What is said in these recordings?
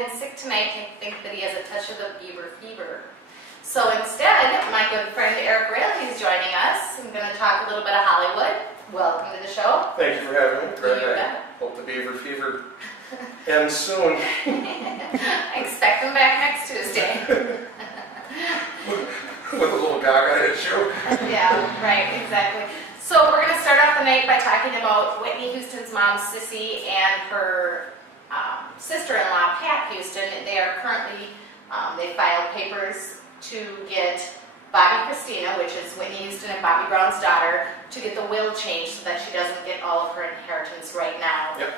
in sick tonight. I think that he has a touch of the beaver fever. So instead, my good friend Eric Raley is joining us. I'm going to talk a little bit of Hollywood. Welcome to the show. Thank you for having me. Right. Hope the beaver fever ends soon. I expect him back next Tuesday. With a little gaga issue. Yeah, right, exactly. So we're going to start off the night by talking about Whitney Houston's mom, Sissy, and her sister-in-law, Pat Houston. They are currently, they filed papers to get Bobbi Kristina, which is Whitney Houston and Bobby Brown's daughter, to get the will changed so that she doesn't get all of her inheritance right now. Yep.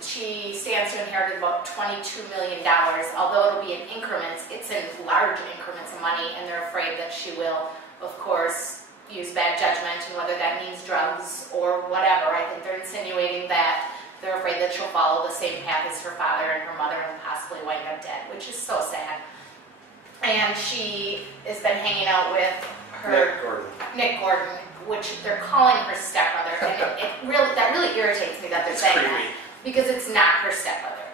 She stands to inherit about $22 million, although it'll be in increments. It's in large increments of money, and they're afraid that she will, of course, use bad judgment, and whether that means drugs or whatever. I think they're insinuating that they're afraid that she'll follow the same path as her father and her mother and possibly wind up dead, which is so sad. And she has been hanging out with her Nick Gordon, which they're calling her stepmother, and that really irritates me that they're saying that, because it's not her stepmother.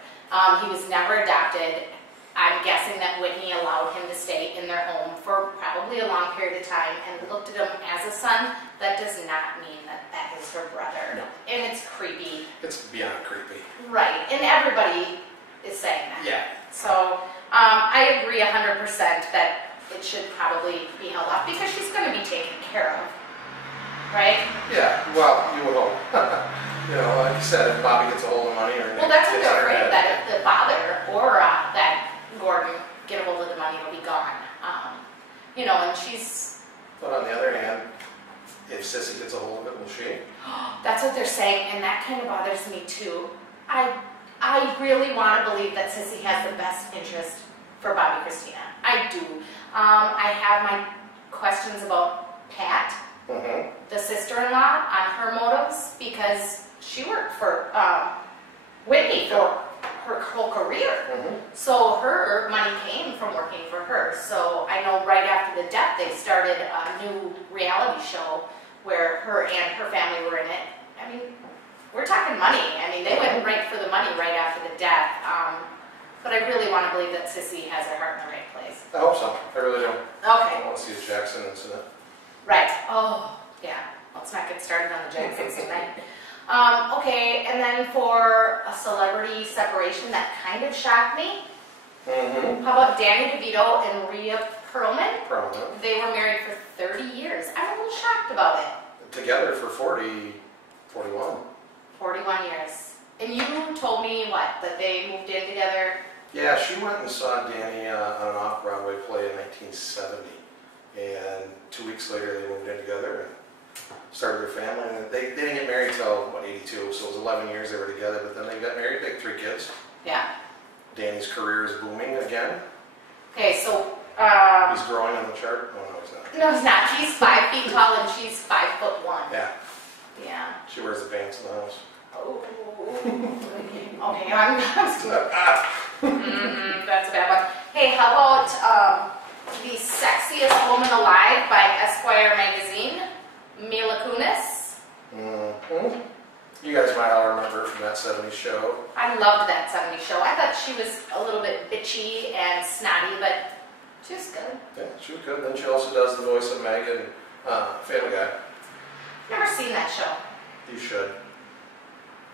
He was never adopted. I'm guessing that Whitney allowed him to stay in their home for probably a long period of time and looked at him as a son. That does not mean that that is her brother. No. And it's creepy. It's beyond creepy. Right, and everybody is saying that. Yeah. So I agree 100% that it should probably be held off because she's going to be taken care of. Right? Yeah, well, you would hope. You know, like you said, if Bobby gets a hold of money or well, that's what they're afraid of, that if the father or that Gordon get a hold of the money, it'll be gone. You know, and she's... But on the other hand, if Sissy gets a hold of it, will she? That's what they're saying, and that kind of bothers me too. I really want to believe that Sissy has the best interest for Bobbi Kristina. I do. I have my questions about Pat, the sister-in-law, on her motives, because she worked for Whitney for her whole career. So her money came from working for her. So I know right after the death, they started a new reality show where her and her family were in it. I mean, we're talking money. I mean, they went right for the money right after the death. But I really want to believe that Sissy has her heart in the right place. I hope so. I really do. Okay. I want to see the Jackson incident. Right. Oh, yeah. Let's not get started on the Jacksons tonight. Okay, and then for a celebrity separation that kind of shocked me. How about Danny Devito and Rhea Perlman? They were married for 30 years. I'm a little shocked about it. Together for 41. 41 years. And you told me, what, that they moved in together? Yeah, she went and saw Danny on an off-Broadway play in 1970. And 2 weeks later, they moved in together and started their family. And they didn't get married till, 82, so it was 11 years they were together. But then they got married, they had 3 kids. Yeah. Danny's career is booming again. Okay, so... he's growing on the chart? Oh, no, he's not. No, he's not. He's 5 feet tall and she's 5'1". Yeah. Yeah. She wears the pants in the house. Oh. Okay, that's a bad one. Hey, how about the sexiest woman alive by Esquire magazine, Mila Kunis? You guys might all remember from that 70s show. I loved that 70s show. I thought she was a little bit bitchy and snotty, but she was good. Yeah, she was good. Then she also does the voice of Megan, Family Guy. Never seen that show. You should.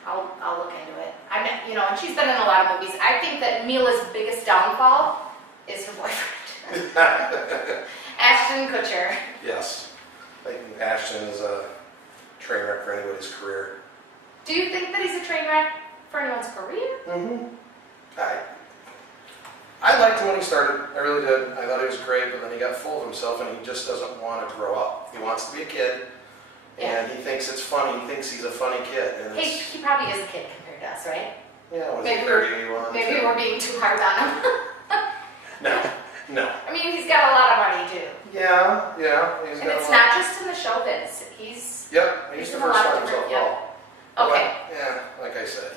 I'll look into it. I mean, you know, and she's been in a lot of movies. I think that Mila's biggest downfall is her boyfriend. Ashton Kutcher. Yes. I think Ashton is a train wreck for anybody's career. Do you think that he's a train wreck for anyone's career? I liked him when he started. I really did. I thought he was great, but then he got full of himself and he just doesn't want to grow up. He wants to be a kid. And he thinks it's funny. He thinks he's a funny kid. And he probably is a kid compared to us, right? Yeah, was he 31? Maybe we're being too hard on him. No. I mean, he's got a lot of money, too. Yeah. And it's not just in the showbiz. He's the first one himself. Okay. Yeah, like I said,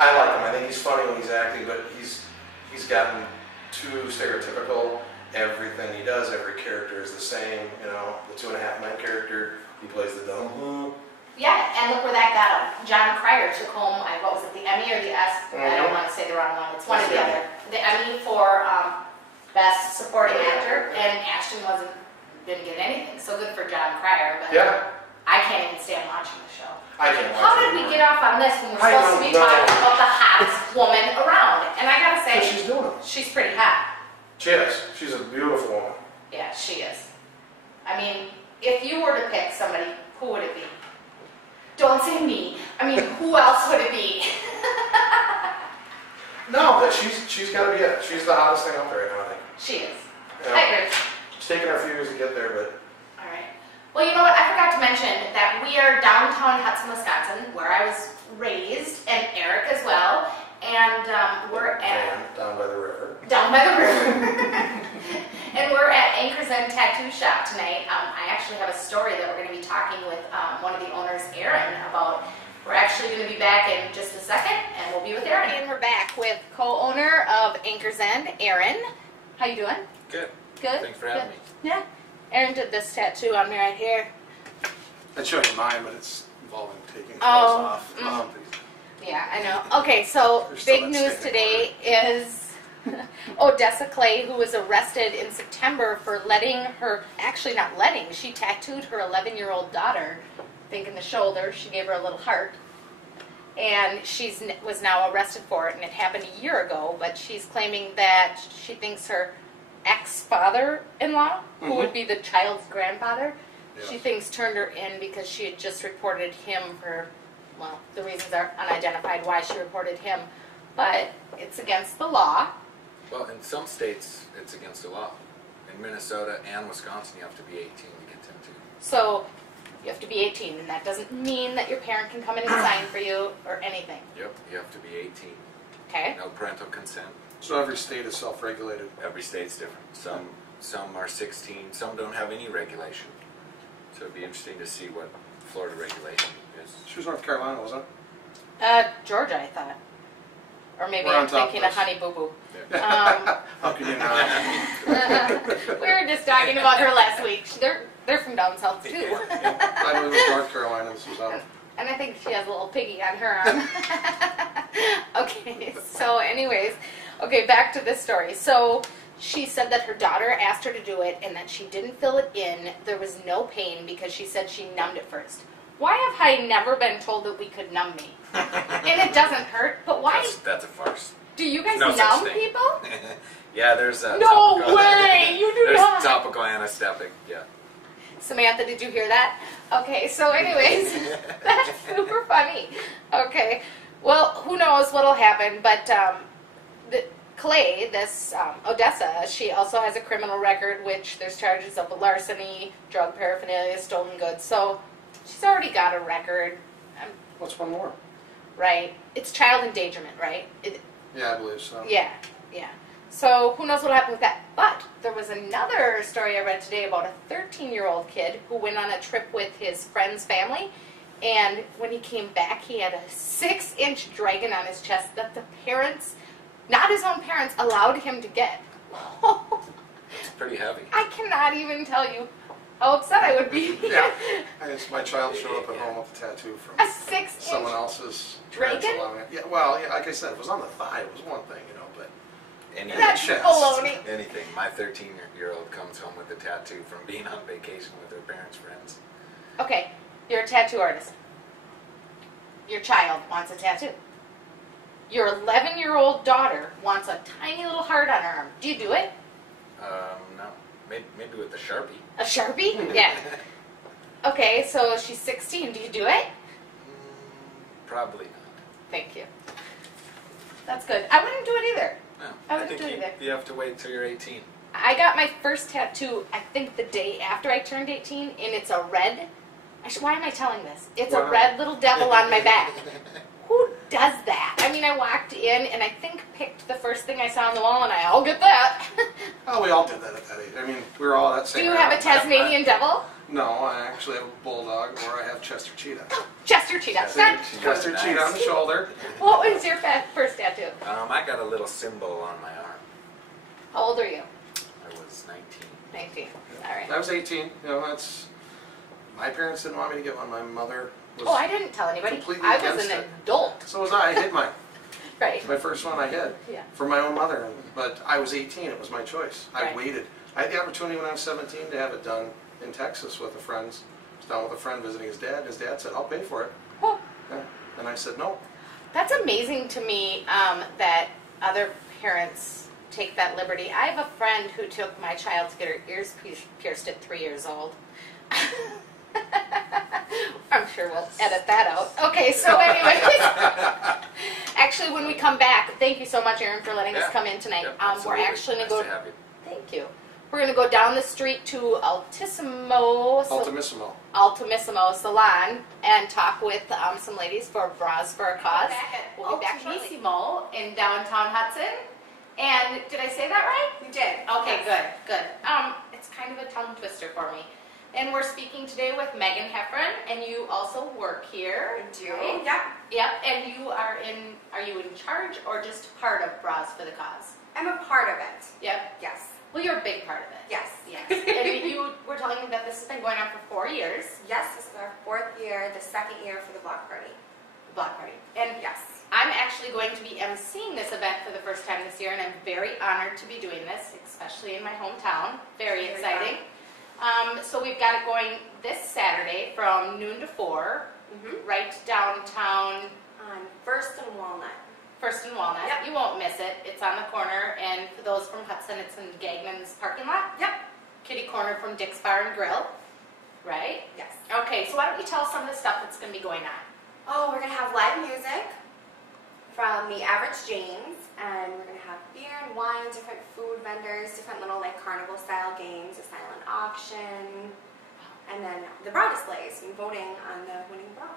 I like him. I think he's funny when he's acting, but he's gotten too stereotypical. Everything he does, every character is the same. You know, the 2.5 Men character, he plays the dumb. Yeah, and look where that got him. John Cryer took home, what was it, the Emmy or the S? I don't want to say the wrong one. It's one or the other. The Emmy for Best Supporting Actor, and Ashton didn't get anything. So good for John Cryer, but I can't even stand watching the show. I can't watch How did we get off on this when we're supposed to be talking about the hottest woman around? And I gotta say, she's doing it. She's pretty hot. She is. She's a beautiful woman. Yeah, she is. I mean, if you were to pick somebody, who would it be? Don't say me. I mean, who else would it be? No, but she's got to be it. She's the hottest thing out there right now, I think. She is. Yeah. I agree. It's taken her a few years to get there, but... All right. Well, you know what? I forgot to mention that we are downtown Hudson, Wisconsin, where I was raised, and Eric as well. And we're at... down by the river. Down by the river. And we're at Anchor's End Tattoo Shop tonight. I actually have a story that we're going to be talking with one of the owners, Aaron, about. We're actually going to be back in just a second, and we'll be with Aaron. And we're back with co-owner of Anchor's End, Aaron. How you doing? Good. Good? Thanks for having me. Yeah. Aaron did this tattoo on me right here. I'd show you mine, but it's involving taking clothes off. Yeah, I know. Okay, so big news today is Odessa Clay, who was arrested in September for letting her, actually not letting, she tattooed her 11-year-old daughter, I think in the shoulder. She gave her a little heart. And she was now arrested for it, and it happened a year ago, but she's claiming that she thinks her ex-father-in-law, who would be the child's grandfather, she thinks turned her in because she had just reported him for, well, the reasons are unidentified why she reported him, but it's against the law. Well, in some states, it's against the law. In Minnesota and Wisconsin, you have to be 18 to get tattooed. So you have to be 18, and that doesn't mean that your parent can come in and sign for you or anything. Yep, you have to be 18. Okay. No parental consent. So every state is self-regulated. Every state's different. Some are 16, some don't have any regulation. So it'd be interesting to see what Florida regulation is. She was North Carolina, wasn't Georgia, I thought. Or maybe We're I'm on top thinking of of this. Honey Boo Boo. it? How can you not? We were just talking about her last week. They're from down south too. I believe it was North Carolina. This was out. And I think she has a little piggy on her arm. Okay, so anyways, okay, back to this story. So she said that her daughter asked her to do it and that she didn't fill it in. There was no pain because she said she numbed it first. Why have I never been told that we could numb me? And it doesn't hurt, but why? That's a farce. Do you guys No such numb thing. people? Yeah, there's a No topical, way! You do there's not! topical anesthetic, yeah. Samantha, did you hear that? Okay, so anyways, that's super funny. Okay, well, who knows what'll happen, but Clay, this Odessa, she also has a criminal record, which there's charges of larceny, drug paraphernalia, stolen goods, so she's already got a record. What's one more? Right? It's child endangerment, right? Yeah, I believe so. Yeah. So who knows what'll happen with that. But there was another story I read today about a 13-year-old kid who went on a trip with his friend's family, and when he came back, he had a 6-inch dragon on his chest that the parents, not his own parents, allowed him to get. It's pretty heavy. I cannot even tell you how upset I would be. Yeah. My child showed up at home with a tattoo from A 6-inch someone else's dragon? parents allowing it. Yeah, well, yeah, like I said, if it was on the thigh, it was one thing, you know, but That's chest. baloney. Anything. My 13-year-old comes home with a tattoo from being on vacation with her parents' friends. Okay, you're a tattoo artist. Your child wants a tattoo. Your 11-year-old daughter wants a tiny little heart on her arm. Do you do it? No. Maybe with a Sharpie. A Sharpie? Yeah. Okay, so she's 16. Do you do it? Probably not. Thank you. That's good. I wouldn't do it either. No, I wouldn't think do it either. you have to wait until you're 18. I got my first tattoo, I think, the day after I turned 18, and it's a red. Why am I telling this? It's a red little devil on my back. Who does that? I mean, I walked in and I think picked the first thing I saw on the wall, and I'll get that. Oh, we all did that at that age. I mean, we were all that same. Do you have a Tasmanian devil? No, I actually have a bulldog, or I have Chester Cheetah. Chester Cheetah. Chester Cheetah on the shoulder. What was your first tattoo? I got a little symbol on my arm. How old are you? I was 19. 19. All right. I was 18. You know, that's... My parents didn't want me to get one. My mother was Oh, I didn't tell anybody. completely I was against an it. adult. So was I hid mine. Right. My first one I hid Yeah. for my own mother, but I was 18, it was my choice. I Right. waited. I had the opportunity when I was 17 to have it done in Texas with a friend. I was down with a friend visiting his dad. His dad said, I'll pay for it. Oh, Yeah. And I said, no. that's amazing to me that other parents take that liberty. I have a friend who took my child to get her ears pierced at 3 years old. I'm sure we'll edit that out. Okay, so anyways. Actually, when we come back, thank you so much, Aaron, for letting us come in tonight. Yep, We're absolutely. actually going to Nice go... to have you. Thank you. We're going to go down the street to Ultimissimo. Altimissimo Salon and talk with some ladies for Bras for a Cause. We'll be back shortly. In downtown Hudson. And did I say that right? You did. Okay, good. It's kind of a tongue twister for me. And we're speaking today with Megan Heffron, and you also work here. I do. Right? Yep. And you are you in charge or just part of Bras for the Cause? I'm a part of it. Yep. Yes. Well, you're a big part of it. Yes. Yes. And you were telling me that this has been going on for 4 years. Yes, this is our 4th year, the 2nd year for the block party. The block party. And Yes. I'm actually going to be emceeing this event for the first time this year, and I'm very honored to be doing this, especially in my hometown. Very exciting. So we've got it going this Saturday from noon to 4, right downtown. On First and Walnut. First and Walnut. Yep. You won't miss it. It's on the corner, and for those from Hudson, it's in Gagman's parking lot. Yep. Kitty corner from Dick's Bar and Grill. Right? Yes. Okay, so why don't you tell us some of the stuff that's going to be going on? Oh, we're going to have live music from the Average Janes, and we're going to have beer and wine, different food vendors, different little like carnival style games, a silent auction, and then the bra displays and voting on the winning bra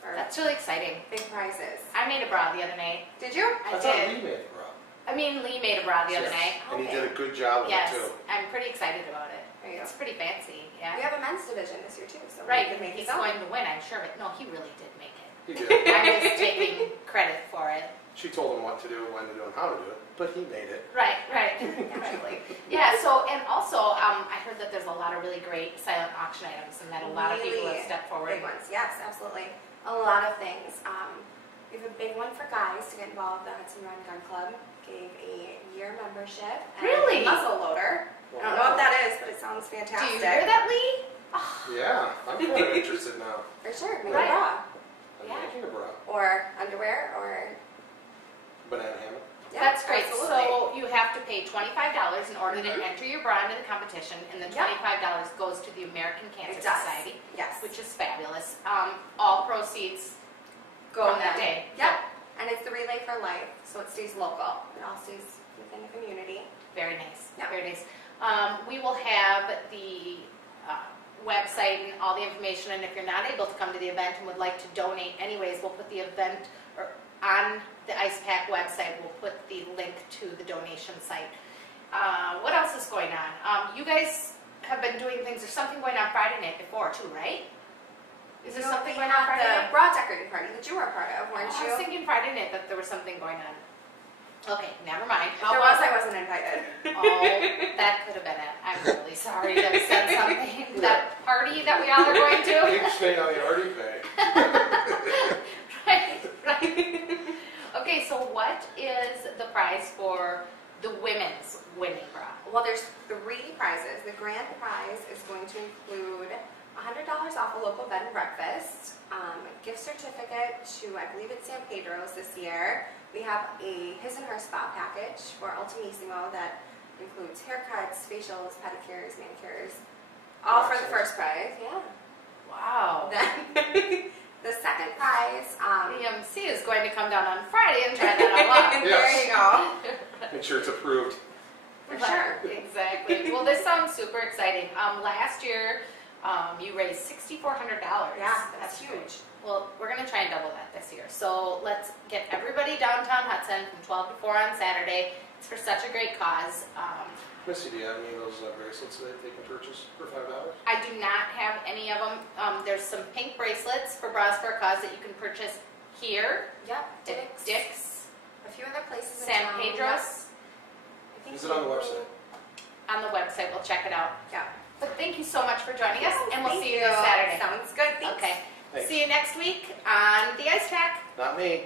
for That's really exciting. big prizes. I made a bra the other night. Did you? I thought did. Lee made it, Rob. Lee made a bra the other Yes. night. And he Okay. did a good job with Yes, it, too. I'm pretty excited about it. There you go. It's pretty fancy, We yeah. have a men's division this year too, so Right, we can make he's his own. going to win, I'm sure, but no, he really did make it. He did. I'm just taking credit for it. She told him what to do, when to do, and how to do it, but he made it. Right, exactly. Yeah, so, and also, I heard that there's a lot of really great silent auction items and that a lot of people have stepped forward. Big ones, yes, absolutely. A lot of things. We have a big one for guys to get involved. The Hudson Run Gun Club gave a year membership. And Really? a muzzle loader. I don't know what that is, but it sounds Do fantastic. you hear that, Lee? Yeah, I'm kind of interested now. For sure, make Right. a bra. I'm Yeah. making a bra. Or underwear, or... Banana hammock. Yeah, That's great. absolutely. So you have to pay $25 in order to enter your bra into the competition, and the Yep. $25 goes to the American Cancer It does. Society, Yes. which is fabulous. All proceeds Go from that then. day. Yep. And it's the Relay for Life, so it stays local. It all stays within the community. Very nice. Yeah. Very nice. We will have the website and all the information, and if you're not able to come to the event and would like to donate anyways, we'll put the event on the Ice Pack website. We'll put the link to the donation site. What else is going on? You guys have been doing things. There's something going on Friday night before too, right? Is there something going on Friday the night? bra decorating party that you were a part of, weren't I you? was thinking Friday night that there was something going on. Okay, never mind. If there was, I wasn't invited. Oh, that could have been it. I'm really sorry that I said something. That party that we all are going to. Each thing on the already pay. Right. Okay, so what is the prize for the women's winning bra? Well, there's 3 prizes. The grand prize is going to include $100 off a local bed and breakfast, a gift certificate to, I believe it's San Pedro's this year. We have a his and her spa package for Ultimissimo that includes haircuts, facials, pedicures, manicures, all for the first prize. Yeah. Wow. Then the second prize. The MC is going to come down on Friday and try that all out. There you go. Make sure it's approved. For sure. Exactly. Well, this sounds super exciting. Last year, you raised $6,400. Yeah, That's that's huge. Well, we're going to try and double that this year. So let's get everybody downtown Hudson from 12 to 4 on Saturday. It's for such a great cause. Missy, do you have any of those bracelets that they can purchase for $5? I do not have any of them. There's some pink bracelets for Bras for a Cause that you can purchase here Yep. at Dick's, A few other places in San town. Pedro's. I think Is it on the website? On the website, we'll check it out. Yeah. But thank you so much for joining us, and we'll Thank see you this Saturday. Sounds good. Thanks. Okay. Thanks. See you next week on the Ice Track. Not me.